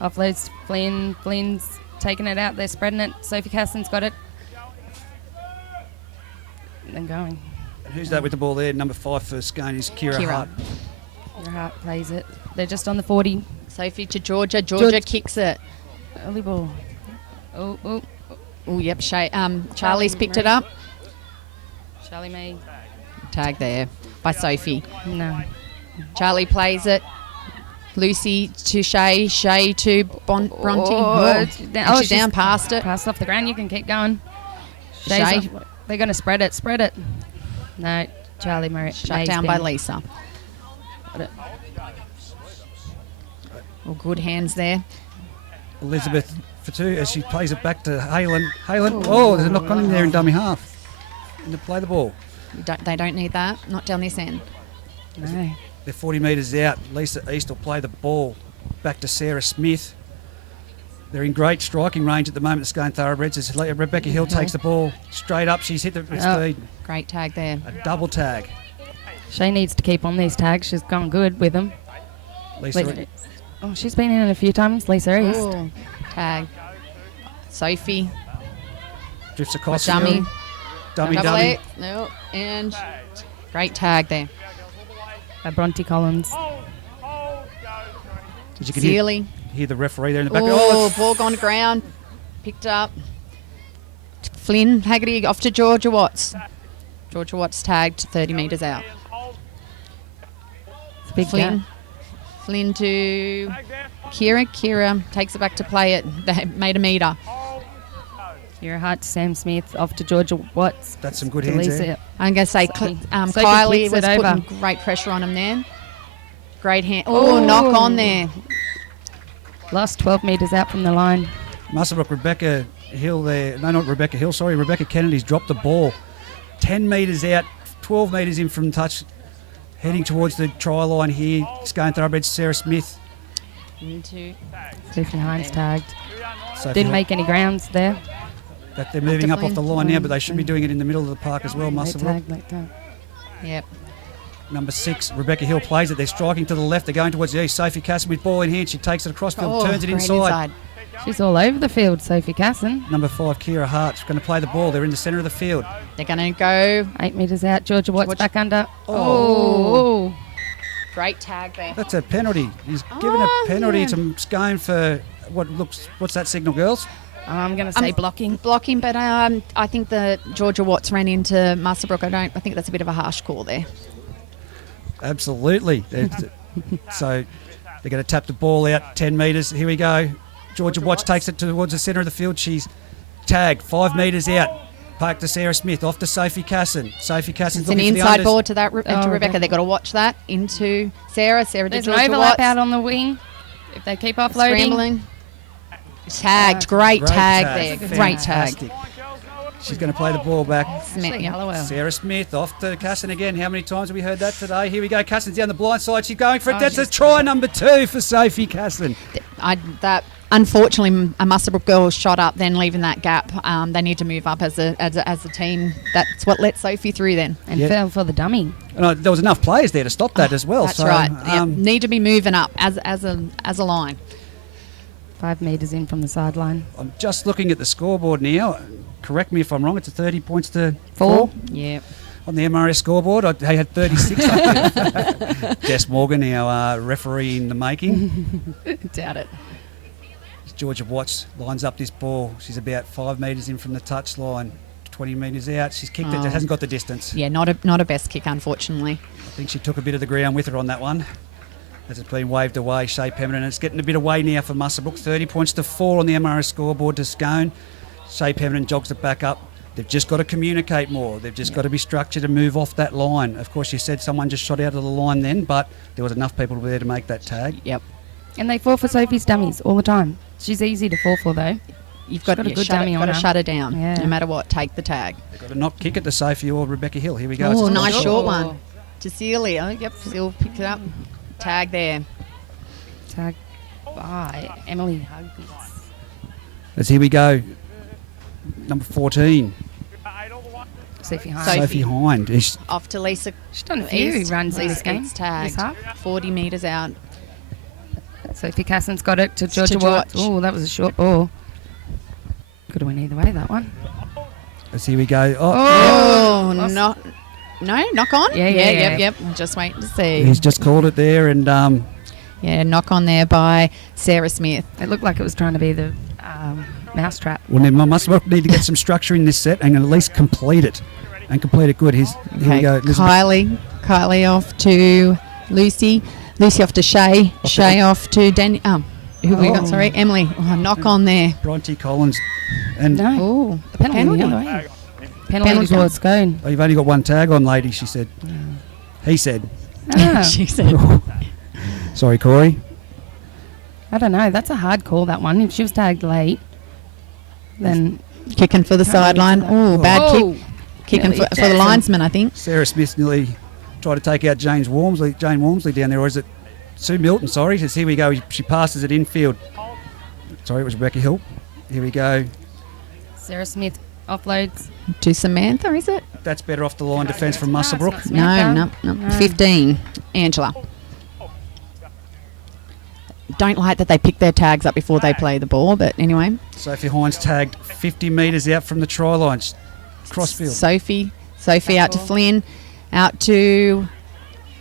Offloads Flynn. Flynn's taking it out. They're spreading it. Sophie Casson's got it. And going. And who's that with the ball there? Number 5 for Scone is Kira Hart. Your Heart plays it. They're just on the 40. Sophie to Georgia. Georgia kicks it. Early ball. Oh. Oh, yep. Charlie's picked it up. Charlie May. Tag there by Sophie. No. Charlie plays it. Lucy to Shay. Shay to Bronte. She's She's down past it. Passed off the ground. You can keep going. Shay. They're going to spread it. Spread it. No. Charlie Murray. Shut down by Lisa. Got it. Oh, good hands there. Elizabeth for 2 as she plays it back to Halen. Oh, there's a knock on in there in dummy half. And to play the ball. They don't need that. Not down this end. No. They're 40 metres out. Lisa East will play the ball back to Sarah Smith. They're in great striking range at the moment, the Scone Thoroughbreds. As Rebecca Hill takes the ball straight up. She's hit the speed. Great tag there. A double tag. She needs to keep on these tags. She's gone good with them. Lisa. Oh, she's been in it a few times. Lisa East. Ooh, tag. Sophie. Drifts across. Dummy. Dummy. No. And great tag there. By Bronte Collins. As you can Sealy. hear the referee there in the back. Oh, it's ball gone to ground. Picked up. Flynn Haggerty off to Georgia Watts. Georgia Watts tagged 30 metres out. It's a big Flynn. gap. Flynn to Kira. Kira takes it back to play it. They made a metre. Your Heart to Sam Smith. Off to Georgia Watts. That's some good To hands Lisa. there. I'm going to say Sophie Kylie kicks was it over. putting great pressure on him there. Great hand. Oh, knock on there. Lost 12 metres out from the line. Muswellbrook, Rebecca Hill there. No, not Rebecca Hill, sorry. Rebecca Kennedy's dropped the ball. 10 metres out, 12 metres in from touch. Heading towards the try line here. Scone Thoroughbreds, Sarah Smith. Into Sophie Hines tagged. Sophie Didn't Hill. make any grounds there. But they're moving up off the line now, but they should be Flynn. doing it in the middle of the park as well, Late Muswellbrook. tag. Yep. Number 6, Rebecca Hill plays it. They're striking to the left. They're going towards the east. Sophie Casson with ball in hand. She takes it across field, Oh, turns it great inside. She's all over the field, Sophie Casson. Number 5, Kira Hart's going to play the ball. They're in the centre of the field. They're going to go. 8 metres out. Georgia Watts Watch- back under. Oh. Great tag there. That's a penalty. He's given a penalty to Scone for what's that signal, girls? I'm going to say blocking. Blocking, but I think the Georgia Watts ran into Muswellbrook. I think that's a bit of a harsh call there. Absolutely. So they're going to tap the ball out 10 metres. Here we go. Georgia Watts takes it towards the centre of the field. She's tagged 5 metres out. Park to Sarah Smith. Off to Sophie Casson. Sophie Casson's It's an looking for the inside unders. ball to that to Rebecca. Rebecca. They've got to watch that into Sarah. Sarah to There's an Georgia overlap Watts. out on the wing. If they keep offloading. Scrambling. Tagged. Great tag there. Great tag. Fantastic. She's going to play the ball back. Smith, yeah. Sarah Smith off to Casson again. How many times have we heard that today? Here we go. Casson's down the blind side. She's going for it. That's a try number 2 for Sophie Casson. Unfortunately, a Muswellbrook girl shot up, then leaving that gap. They need to move up as a team. That's what let Sophie through then. And fell for the dummy. And there was enough players there to stop that as well. That's right. Need to be moving up as a line. 5 metres in from the sideline. I'm just looking at the scoreboard now. Correct me if I'm wrong. It's a 30 points to 4. Yeah. On the MRS scoreboard, they had 36 up there. Jess Morgan, our referee in the making. Doubt it. Georgia Watts lines up this ball. She's about 5 metres in from the touch line, 20 metres out. She's kicked it. It hasn't got the distance. Yeah, not a best kick, unfortunately. I think she took a bit of the ground with her on that one. As it's been waved away, Shea Pemberton. It's getting a bit away now for Muswellbrook. 30 points to 4 on the MRS scoreboard to Scone. Shea Pemberton jogs it back up. They've just got to communicate more. They've just got to be structured and move off that line. Of course, you said someone just shot out of the line then, but there was enough people there to make that tag. Yep. And they fall for Sophie's dummies all the time. She's easy to fall for, though. You've got to shut her down, no matter what. Take the tag. They've got to not kick it to Sophie or Rebecca Hill. Here we go. Oh, nice short one. To Celia. Yep, Celia picked it up. Tag there. Tag by Emily Huggins. As here we go. Number 14. Sophie Hind. Sophie Hind. Off to Lisa. She's done a few runs in this game. It's tagged. 40 metres out. Sophie Casson's got it to Georgia Watts. Oh, that was a short ball. Could have went either way, that one. As here we go. Knock on? Yeah. Just waiting to see. He's just called it there and... knock on there by Sarah Smith. It looked like it was trying to be the mousetrap. Well, they must need to get some structure in this set and at least complete it. And complete it good. Here we go. Kylie off to Lucy. Lucy off to Shay. Shay off to Danny. Who we got? Sorry, Emily. Knock on there. Bronte Collins. And no. The penalty. Penalty towards Scone. Oh, you've only got one tag on, lady, she said. He said. She said. Sorry, Corey. I don't know. That's a hard call, that one. If she was tagged late, then... Kicking for the sideline. Oh, bad kick. Kicking for the linesman, I think. Sarah Smith nearly tried to take out Jane Walmsley down there, or is it Sue Milton? Sorry, so here we go. She passes it infield. Sorry, it was Rebecca Hill. Here we go. Sarah Smith offloads to Samantha, is it? That's better off the line defence from Muswellbrook. No. 15, Angela. Don't like that they pick their tags up before they play the ball, but anyway. Sophie Hines tagged 50 metres out from the try line. Crossfield. Sophie out to Flynn, out to...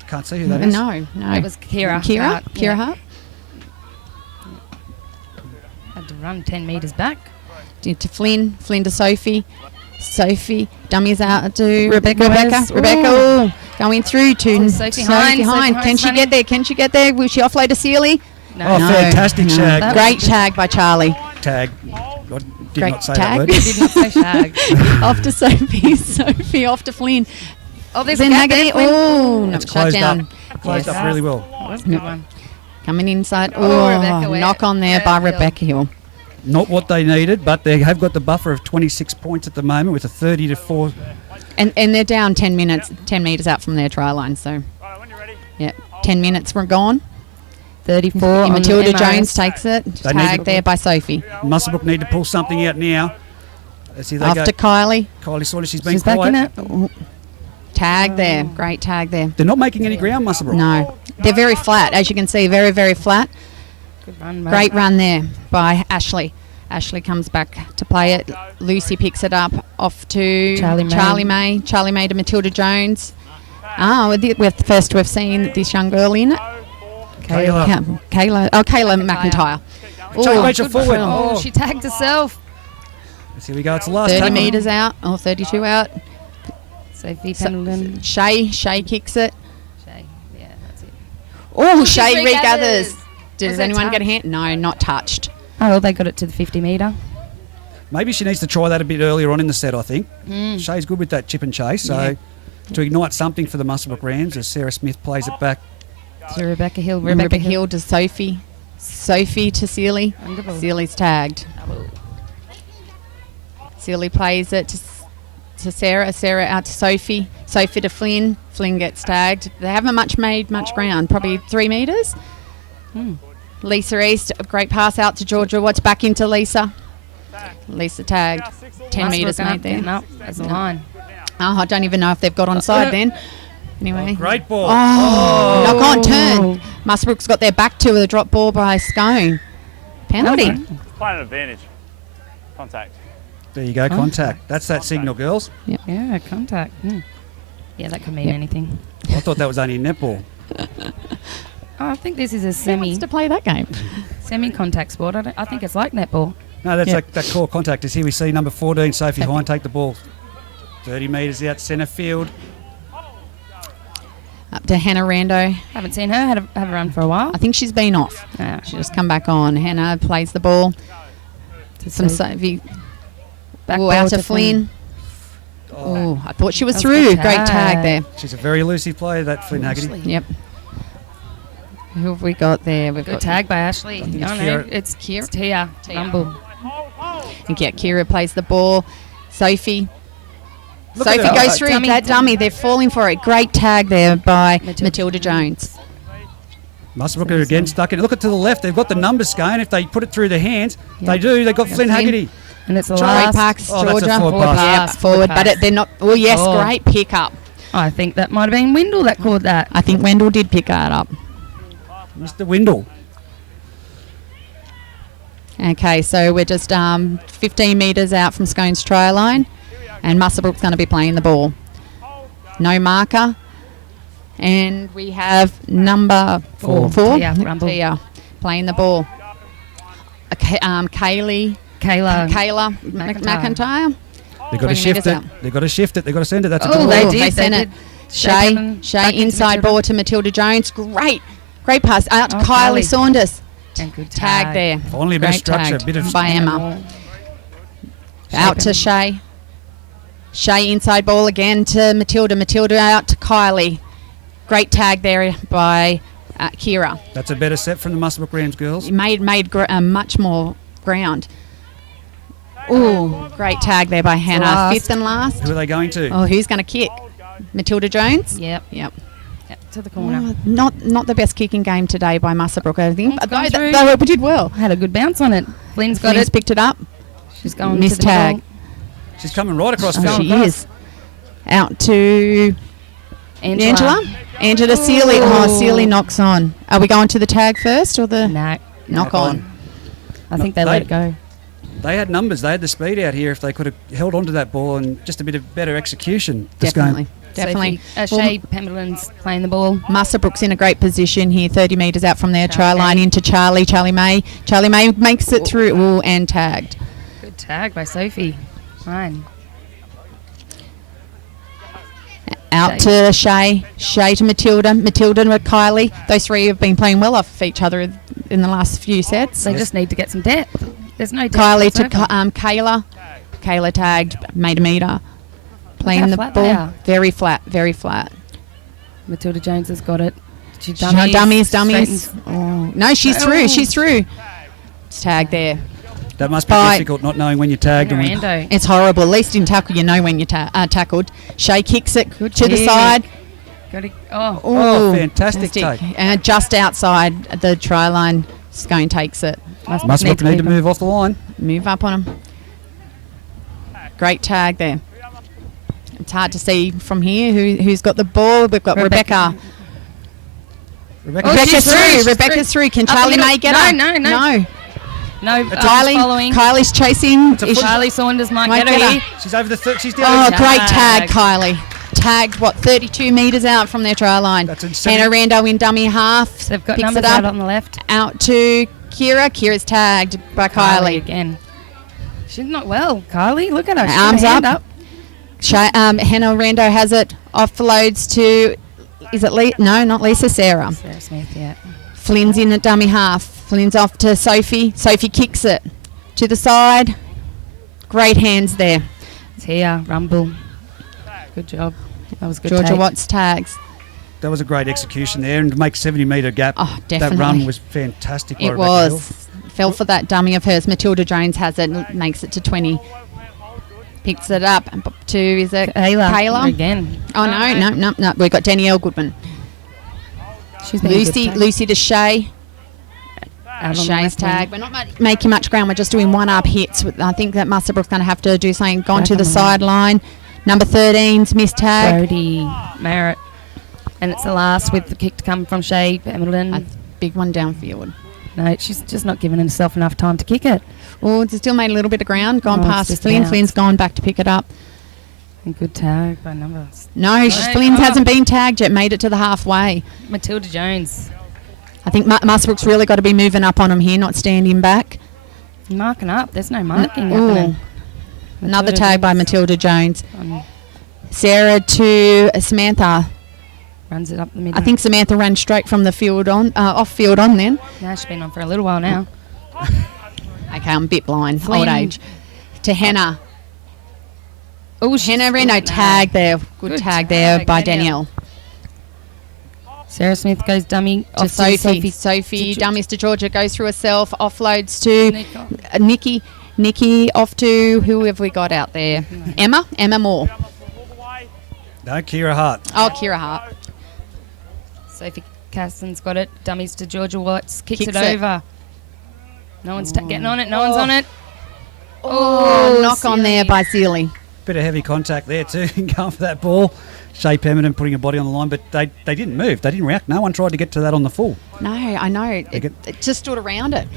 Can't see who that is. No. It was Kira. Kira Hart. Had to run 10 metres back. To Flynn to Sophie. Sophie, dummies out to Rebecca. Going through to Sophie Hind. Can she get there? Will she offload to Sealy? No. Fantastic shag. Great shag by Charlie. Tag. Great not say tag. that word. Did not say shag. Off to Sophie. Sophie off to Flynn. Oh, there's a gap there. Oh, it's shut down. Closed up really well. That was a good one. Coming inside. Knock on there by Rebecca Hill. Not what they needed, but they have got the buffer of 26 points at the moment with a 30 to 4. And they're down 10 metres out from their try line. So, 10 minutes were gone. 34. Matilda Jones takes it. Tagged there by Sophie. Muswellbrook need to pull something out now. After Kylie. Kylie Saunders, she's been She's quiet. back in it. Tag there. Great tag there. They're not making any ground, Muswellbrook. No. They're very flat, as you can see. Very, very flat. Good run, mate. Great run there by Ashley. Ashley comes back to play it. Lucy picks it up off to Charlie May. Charlie May to Matilda Jones. We've seen this young girl in it. Kayla McIntyre. Rachel forward. Oh, she tagged herself. So here we go. It's the last 30 metres out. 32 out. Sophie Pendleton. Shay kicks it. Shay. Yeah, that's it. Oh, Shay regathers. Does anyone get a hand? No, not touched. Oh, well, they got it to the 50 metre. Maybe she needs to try that a bit earlier on in the set, I think. Shay's good with that chip and chase, so to ignite something for the Muswellbrook Rams as Sarah Smith plays it back. To Rebecca Hill. Rebecca Hill to Sophie. Sophie to Sealy. Sealy's tagged. Sealy plays it to Sarah. Sarah out to Sophie. Sophie to Flynn. Flynn gets tagged. They haven't made much ground. Probably 3 metres. Lisa East, a great pass out to Georgia Watts. Back into Lisa. Lisa tagged. 10 metres made there. No, that's a line. Oh, I don't even know if they've got onside then. Anyway. Great ball. Knock on turn. Muswellbrook's got their back to a drop ball by Scone. Penalty. Playing an advantage. Contact. There you go, contact. That's that signal, girls. Yeah, contact. Yeah, that could mean anything. I thought that was only netball. I think this is a Who wants to play that game? semi-contact sport. I think it's like netball. No, that's like that core contact is here. We see number 14, Sophie Hine, take the ball 30 metres out centre field. Up to Hannah Rando. Haven't seen her have a run for a while. I think she's been off. Yeah. She's just come back on. Hannah plays the ball. Some Sophie. Back Oh, ball out to to Flynn. Oh, I thought she was That's through. good Great tag. tag there. She's a very elusive player, that Flynn Haggerty. Yep. Who have we got there? We've Good got tag by Ashley. think it's No, Kira. it's Kira. It's Tia. Rumble. And yeah, Kira plays the ball. Sophie. Look at Sophie her. goes through. Dummy. That dummy, they're falling for it. Great tag there by Matilda Jones. Muswellbrook are again stuck in. Look at to the left. They've got the numbers going. If they put it through their hands, they do. They've got Flynn Flynn. Haggerty. And it's the Great last. pass, Oh, that's a Georgia. forward pass. Yep, forward, Forward but they're not. Oh, yes, Oh. great pick up. I think that might have been Wendell that caught that. I think Wendell did pick that up. Mr. Windle. Okay, so we're just 15 metres out from Scone's try line, and Muswellbrook's going to be playing the ball. No marker, and we have number four. Tia Rumble. Tia playing the ball. Kayla McIntyre. They've got to 20 shift metres it. out. They've got to shift it. They've got to send it. That's a Oh, good they ball. did. They sent it. Shay Shay inside ball to Matilda Jones. Great pass out to Oh, Kylie Kylie. Saunders. And good Tag there. Finally a bit of Great structure, tagged a bit of by Emma. Out to Shay. Shay inside ball again to Matilda. Matilda out to Kylie. Great tag there by Kira. That's a better set from the Muswellbrook Rams girls. Made much more ground. Ooh, great tag there by Hannah. last. Fifth and last. Who are they going to? Oh, who's going to kick? Matilda Jones? Yep. Yep. To the corner. Oh, not the best kicking game today by Muswellbrook, I think. It's gone through. Though we did well. Had a good bounce on it. Flynn's got Flynn's it. picked it up. She's going Missed to the tag. middle. She's coming right across Oh, field. she is. Out to Angela. Angela Seeley. Oh, Seeley knocks on. Are we going to the tag first or the No. knock on? I think they let it go. They had numbers. They had the speed out here if they could have held on to that ball and just a bit of better execution. this game. Definitely. Shay Pemberton's playing the ball. Muswellbrook's in a great position here, 30 metres out from their try line into Charlie. Charlie May. Charlie May makes it through. Ooh, and tagged. Good tag by Sophie. Fine. Out to Shay. Shay to Matilda. Matilda to Kylie. Those three have been playing well off each other in the last few sets. They just need to get some depth. There's no depth. Kylie to whatsoever. Kayla. Kayla tagged, made a meter. Playing how the flat they ball. are. Very flat, very flat. Matilda Jones has got it. She Dummies. straightens- Oh. No, she's through. Oh. She's through. It's tagged there. That must be Bye. difficult not knowing when you're tagged. And when, Rando. It's horrible. At least in tackle, you know when you're tackled. Shay kicks it Good to the kick. side. Got it. Oh. Oh, Ooh, fantastic take. Just outside the try line, Scone takes it. Muswellbrook need to move off the line. Move up on him. Great tag there. It's hard to see from here who's got the ball. We've got Rebecca. Rebecca, Oh, Rebecca's she's through. she's Rebecca's through. Can Up the Charlie middle. May get No, her? no. No, Kylie, Kylie's chasing. a foot- Charlie Saunders might Might get her get her. here. she's over the third. She's down. Oh, Tag. great tag, Kylie. Tagged, 32 metres out from their try line. That's insane. Hannah Rando in dummy half. They've got Picks numbers it up. out on the left. Out to Kira. Kira's tagged by Kylie. again. She's not well. Kylie, look at her. She's Arms got her hand up. Hannah Rando has it. Offloads to, is it no, not Lisa, Sarah. Sarah Smith, yeah. Flynn's in at dummy half. Flynn's off to Sophie. Sophie kicks it to the side. Great hands there. Tia, Rumble. Good job. That was good. Georgia take. Watts tags. That was a great execution there, and to make 70-metre gap. Oh, That definitely. run was fantastic. by It Rebecca was. Hill. Fell for that dummy of hers. Matilda Jones has it and makes it to 20. Picks it up to, is it Kayla again. Oh, no. We've got Danielle Goodwin. She's been a good tag. Lucy to Shay. Out on the Shay's left wing. tag. We're not making much ground. We're just doing one-up hits. I think that Muswellbrook's going to have to do something. Gone Back to on the the sideline. Number 13's missed tag. Brody Merritt. And it's the last with the kick to come from Shay Hamilton. A big one downfield. No, she's just not giving herself enough time to kick it. Oh, it's still made a little bit of ground. Gone It's past just Flynn. out. Flynn's gone back to pick it up. And good tag by numbers. No, Flynn hasn't been tagged yet. Made it to the halfway. Matilda Jones. I think Muswellbrook's really got to be moving up on him here, not standing back. Marking up. There's no marking Ooh. happening. Another Matilda tag by Jones Matilda Jones. on- Sarah to Samantha. runs it up the middle. I think Samantha ran straight from the field on, off field on then. No, she's been on for a little while now. Okay, I'm a bit blind. Flynn. Old age. To Hannah. Oh, Hannah Reno tag there. Good tag there by Danielle. Sarah Smith goes dummy To off Sophie. To Dummies to Georgia. Goes through herself. Offloads to Nico. Nikki. Nikki off to who have we got out there? Emma. Emma Moore. No, Kira Hart. Oh, Kira Hart. Sophie Caston's got it. Dummies to Georgia Watts. Kicks it Kicks it. over. No one's getting on it. No one's on it. Oh, knock on there by Sealy. Bit of heavy contact there too, going for that ball. Shea Pemberton putting a body on the line, but they didn't move. They didn't react. No one tried to get to that on the full. No, I know. It just stood around it.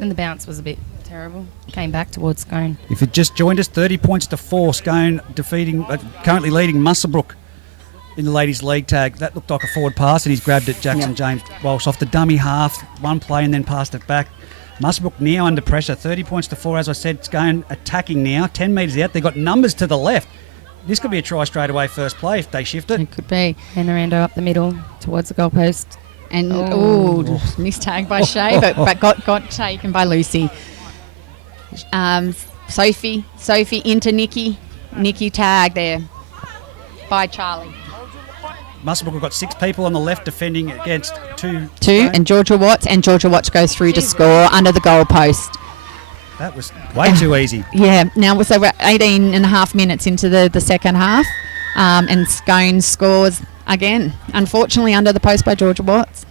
And the bounce was a bit terrible. Came back towards Scone. If it just joined us, 30 points to 4. Scone defeating, currently leading Muswellbrook in the ladies' league tag. That looked like a forward pass, and he's grabbed it. Jackson James Walsh off the dummy half, one play, and then passed it back. Muswellbrook now under pressure, 30 points to 4. As I said, Scone attacking now, 10 metres out. They've got numbers to the left. This could be a try straight away first play if they shift it. It could be. And Arando up the middle towards the goalpost. And Oh. missed tag by Shay, but got taken by Lucy. Sophie into Nikki. Nikki tag there by Charlie. Muswellbrook have got 6 people on the left defending against 2. And Georgia Watts goes through to score under the goal post. That was way too easy. Yeah, now so we're 18 and a half minutes into the second half, and Scone scores again, unfortunately under the post by Georgia Watts.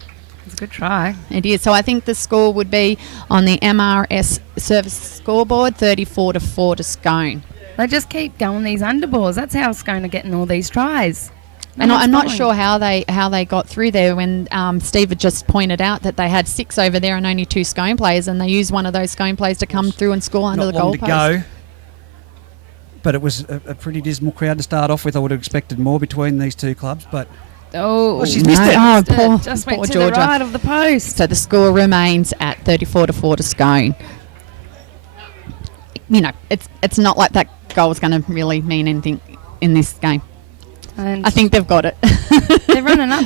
It's a good try. It is. So I think the score would be on the MRS service scoreboard, 34 to 4 to Scone. They just keep going these underballs. That's how Scone are getting all these tries. No And one's I'm not following. sure how they got through there when Steve had just pointed out that they had 6 over there and only 2 Scone players, and they used one of those Scone players to come through and score under Not the long goal to post. go. But it was a pretty dismal crowd to start off with. I would have expected more between these two clubs, but Oh, she's missed it. Oh, Missed it. poor, Just poor went to Georgia. the right of the post. So the score remains at 34 to 4 to Scone. You know, it's not like that goal is going to really mean anything in this game. And I think they've got it. they're running up,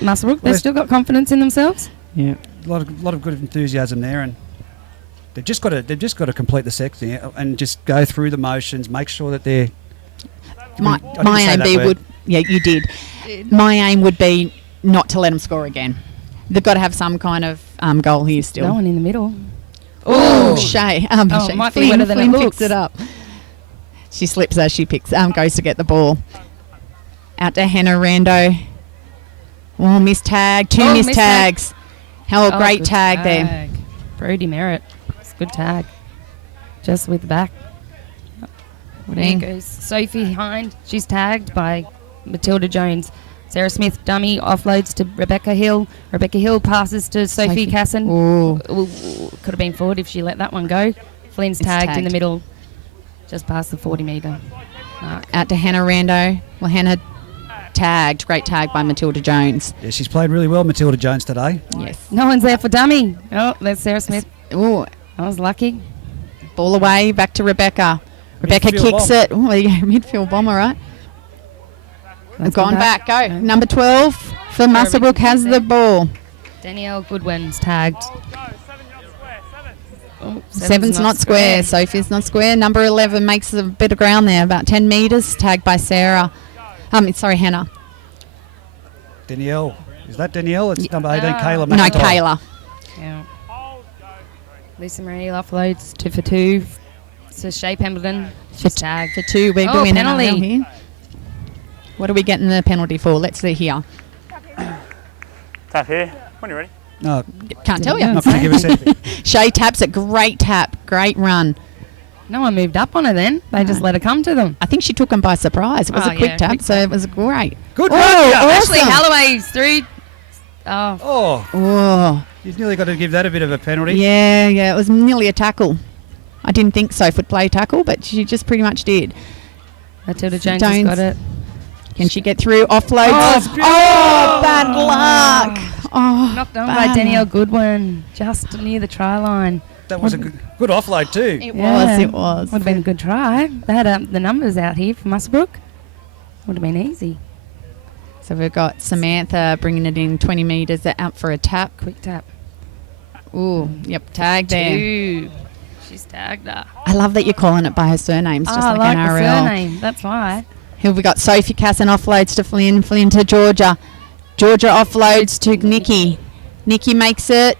Muswellbrook. They've still got confidence in themselves. Yeah. a lot of good enthusiasm there, and they've just got to complete the section and just go through the motions, make sure that they're. My I didn't say aim that be word. would, yeah, you did. My aim would be not to let them score again. They've got to have some kind of goal here still. No one in the middle. Oh, Shay. Oh, Shay. might be better than it Flynn looks. picks it up. She slips as she goes to get the ball. Out to Hannah Rando. Oh, missed tag. Two missed missed tag. tags. How a great good tag there. Brody Merritt. It's a good tag. Just with the back. There Dang. goes Sophie Hind. She's tagged by Matilda Jones. Sarah Smith, dummy, offloads to Rebecca Hill. Rebecca Hill passes to Sophie Casson. Ooh. Could have been forward if she let that one go. Flynn's It's tagged in tagged. the middle, just past the 40-metre mark. Out to Hannah Rando. Well, Hannah tagged. Great tag by Matilda Jones. Yeah, she's played really well, Matilda Jones, today. Yes. No one's there for dummy. Oh, there's Sarah Smith. Ooh. I was lucky. Ball away. Back to Rebecca. Rebecca Midfield kicks bomb. it. Oh, there you go. Midfield bomber, right? That's Gone good back. Go. No. Number 12 for Muswellbrook has the ball. Danielle Goodwin's tagged. Oh, Seven's not square. Sophie's not square. Number 11 makes a bit of ground there, about 10 metres. Tagged by Sarah. Hannah. Danielle. Is that Danielle? It's number 18, Ah. Kayla No, McIntyre. Kayla. Yeah. Lisa Marie offloads 2 for 2. So Shea Pemberton, she's tagged. For 2, we're Oh, going penalty. penalty here. What are we getting the penalty for? Let's see here. Tap here. When you're ready. No, Can't tell you. not going to give us anything. Shea taps it. Great tap. Great run. No one moved up on her then. They just let her come to them. I think she took him by surprise. It was Oh, a quick yeah, tap, quick so it was great. Good Oh, run, yeah. Ashley awesome. Holloway's through. Oh, Oh, Oh, you've nearly got to give that a bit of a penalty. yeah. It was nearly a tackle. I didn't think so, foot play tackle, but she just pretty much did. Matilda Jones has got it. Can she get through? Offload. Oh, it's beautiful. Bad luck. Oh, Knocked on bad by Danielle luck. Goodwin, just near the try line. That was a good offload too. It Yeah. was. Would have been a good try. They had the numbers out here for Muswellbrook. Would have been easy. So we've got Samantha bringing it in 20 metres out for a tap. Quick tap. Ooh, yep, tag there. 2. She's tagged her. I love that you're calling it by her surnames, just I like like an the RL. surname. That's why. Here we got Sophie Casson offloads to Flynn, Flynn to Georgia. Georgia offloads to Nikki. Nikki makes it,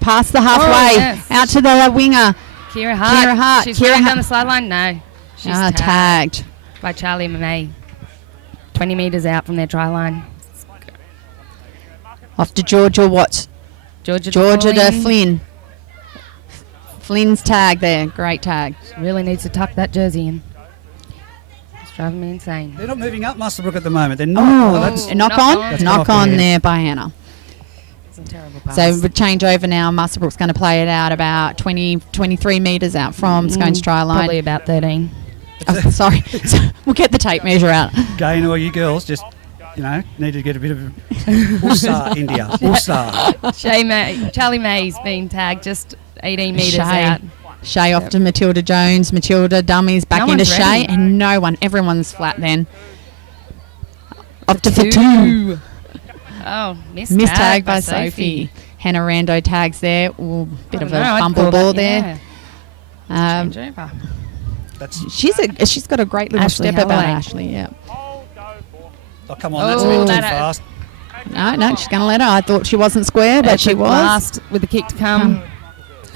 past the halfway, yes. out to the winger. Kira Hart. Kira Hart. She's Kira running Hart. down the sideline. No. She's Tagged. by Charlie May. 20 metres out from their try line. Off to Georgia Watts. Georgia To Flynn. Flynn's tag there. Great tag. Really needs to tuck that jersey in. It's driving me insane. They're not moving up Muswellbrook at the moment. They're not. Oh, that's, knock knock on. on. That's Knock gone off on the head. there by Hannah. It's a terrible pass. So we change over now. Muswellbrook's going to play it out about 23 metres out from Scone's try line. Probably about 13. Oh, sorry. So we'll get the tape measure out. Gain or you girls just, need to get a bit of Usa India. Usa. Charlie May's been tagged just 18 metres Shay. out. Shay off to Matilda Jones. Matilda dummies back No into one's Shay. ready. And everyone's flat then. Off to Two. Fatou. Oh, missed Missed tag tag by Sophie. Hannah Rando tags there. Ooh, bit of a fumble ball there. Um, Change over. That's. she's got a great little Ashley step about Holloway. Ashley, yeah. Oh, come on, that's a bit Oh, too that- fast. No, she's going to let her. I thought she wasn't square, but she was. Last with the kick to come.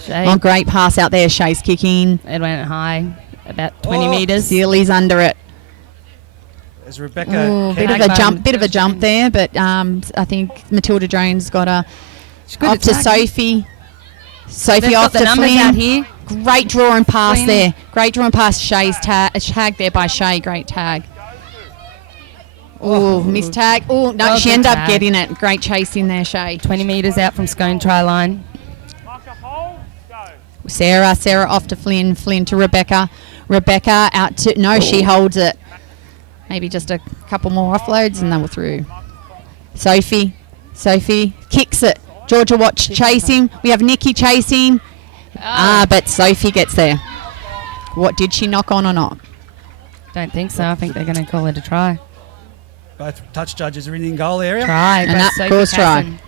Shay. Oh, great pass out there. Shay's kicking. It went high, about 20 Oh. metres. Sealy's under it. As Rebecca. Ooh, bit of Tag a by jump, Matilda there, but I think Matilda Jones got a good off at to tagging. Sophie. Sophie They've off got the to numbers Flynn. out here. Great drawing pass Flynn. there. Great drawing pass. Shay's tag there by Shay. Great tag. Oh, missed tag. Oh, no, Well, she good ended up tag. getting it. Great chase in there, Shay. 20 metres out from Scone try line. Mark a hole. Go. Sarah off to Flynn. Flynn to Rebecca. Rebecca out to... No, she holds it. Maybe just a couple more offloads and they were through. Sophie kicks it. Georgia Watch chasing. We have Nikki chasing. But Sophie gets there. What, did she knock on or not? Don't think so. I think they're going to call it a try. Both touch judges are in the goal area. Try. And by that Sophie course try. Casson.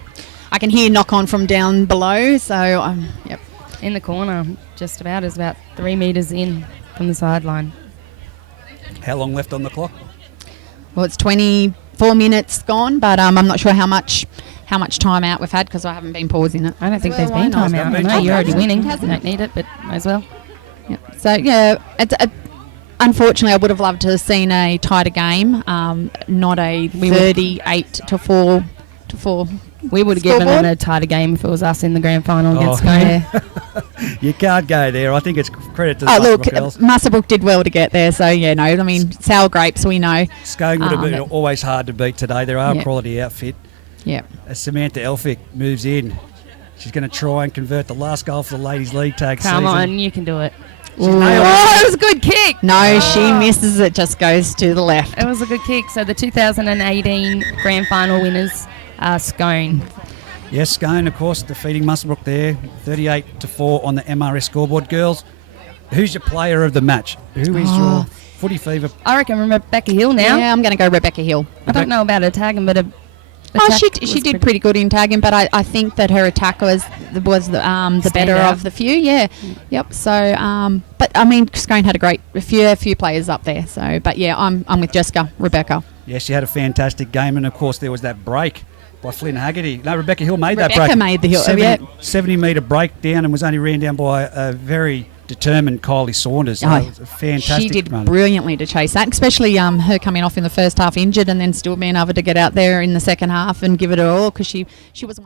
I can hear knock on from down below, so yep. In the corner, just about. Is about 3 metres in from the sideline. How long left on the clock? Well, it's 24 minutes gone, but I'm not sure how much time out we've had because I haven't been pausing it. I don't think Well, there's why been not? time out. There's No, been you're already time. winning. You Hasn't don't need it, but might as well. Yep. So yeah, unfortunately, I would have loved to have seen a tighter game, not a We would- 38 to 4 to 4. We would have given Scoreboard? them a tighter game if it was us in the grand final Oh. against Scone. Yeah. You can't go there. I think it's credit to the Oh look, Muswellbrook girls. Muswellbrook did well to get there. So yeah, no, I mean sour grapes, we know. Scone would have been but- always hard to beat today. They are a Yeah. quality outfit. Yeah. As Samantha Elphick moves in, she's going to try and convert the last goal for the Ladies League tag Come season. on, you can do it. She's nailed it. Oh, it was a good kick. No, she misses it. Just goes to the left. It was a good kick. So the 2018 grand final winners are Scone. Yes, Scone, of course, defeating Muswellbrook there, 38-4 on the MRS scoreboard. Girls, who's your player of the match? Who is your footy fever? I reckon Rebecca Hill now. Yeah, I'm going to go Rebecca Hill. I don't know about her tagging, but She did pretty good in tagging, but I think that her attack was the better out. of the few. Yeah, yep. So, but I mean, Scone had a few players up there. So, but yeah, I'm with Jessica, Rebecca. Yeah, she had a fantastic game, and of course there was that break by Flynn Haggerty. No, Rebecca Hill made that break. Rebecca made the hill. 70 metre break down and was only ran down by a very determined Kylie Saunders. Oh, It was a fantastic she did run. brilliantly to chase that, especially her coming off in the first half injured and then still being able to get out there in the second half and give it her all because she was.